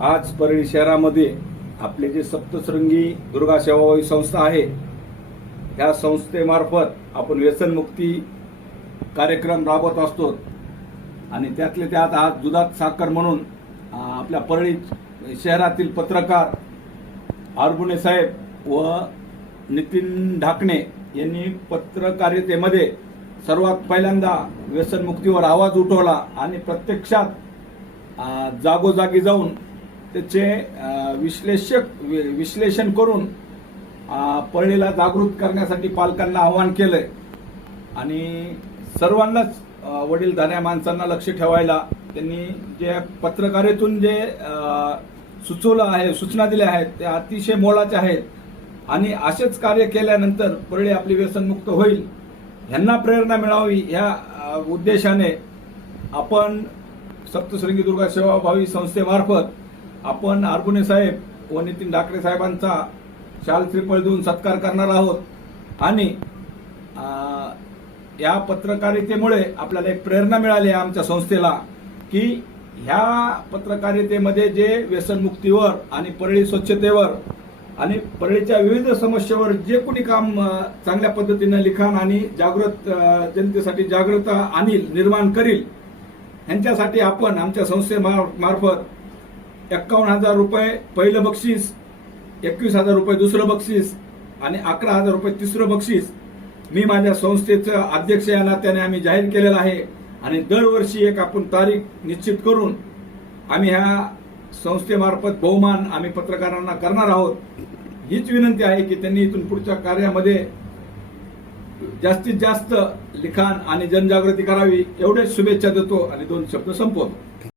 आज परळी शहरामध्ये आपले जे सप्तशृंगी दुर्गा सेवाभावी संस्था आहे, ह्या संस्थेमार्फत आपण व्यसनमुक्ती कार्यक्रम राबवत असतो आणि त्यातले त्यात आज दुधात साखर म्हणून आपल्या परळी शहरातील पत्रकार आरगुणे साहेब व नितीन ढाकणे यांनी पत्रकारितेमध्ये सर्वात पहिल्यांदा व्यसनमुक्तीवर आवाज उठवला आणि प्रत्यक्षात जागोजागी जाऊन त्याचे विश्लेषण करून परळीला जागृत करण्यासाठी पालकांना आवाहन केलंय आणि सर्वांनाच वडीलधाऱ्या माणसांना लक्ष ठेवायला त्यांनी जे पत्रकारितेतून जे सुचवलं आहे, सूचना दिल्या आहेत, त्या अतिशय मोलाच्या आहेत आणि असेच कार्य केल्यानंतर परळी आपली व्यसनमुक्त होईल, ह्यांना प्रेरणा मिळावी या उद्देशाने आपण सप्तशृंगी दुर्गा सेवाभावी संस्थेमार्फत आपण आरगुणे साहेब व नितीन ढाकणे साहेबांचा शाल श्रीफळ देऊन सत्कार करणार आहोत आणि या पत्रकारितेमुळे आपल्याला एक प्रेरणा मिळाली आहे आमच्या संस्थेला की ह्या पत्रकारितेमध्ये जे व्यसनमुक्तीवर आणि परळी स्वच्छतेवर आणि परळीच्या विविध समस्येवर जे कोणी काम चांगल्या पद्धतीने लिखाण आणि जागृत जनतेसाठी जागृतता आणील, निर्माण करील, ह्यांच्यासाठी आपण आमच्या संस्थेमार्फत 51,000 रुपये पहिलं बक्षीस, 21,000 रुपये दुसरं बक्षीस आणि 11,000 रुपये तिसरं बक्षीस मी माझ्या संस्थेचं अध्यक्ष या नात्याने आम्ही जाहीर केलेलं आहे आणि दरवर्षी एक आपण तारीख निश्चित करून आम्ही ह्या संस्थेमार्फत बहुमान आम्ही पत्रकारांना करणार आहोत. हीच विनंती आहे की त्यांनी इथून पुढच्या कार्यामध्ये जास्तीत जास्त लिखाण आणि जनजागृती करावी. एवढेच शुभेच्छा देतो आणि 2 शब्द संपवतो.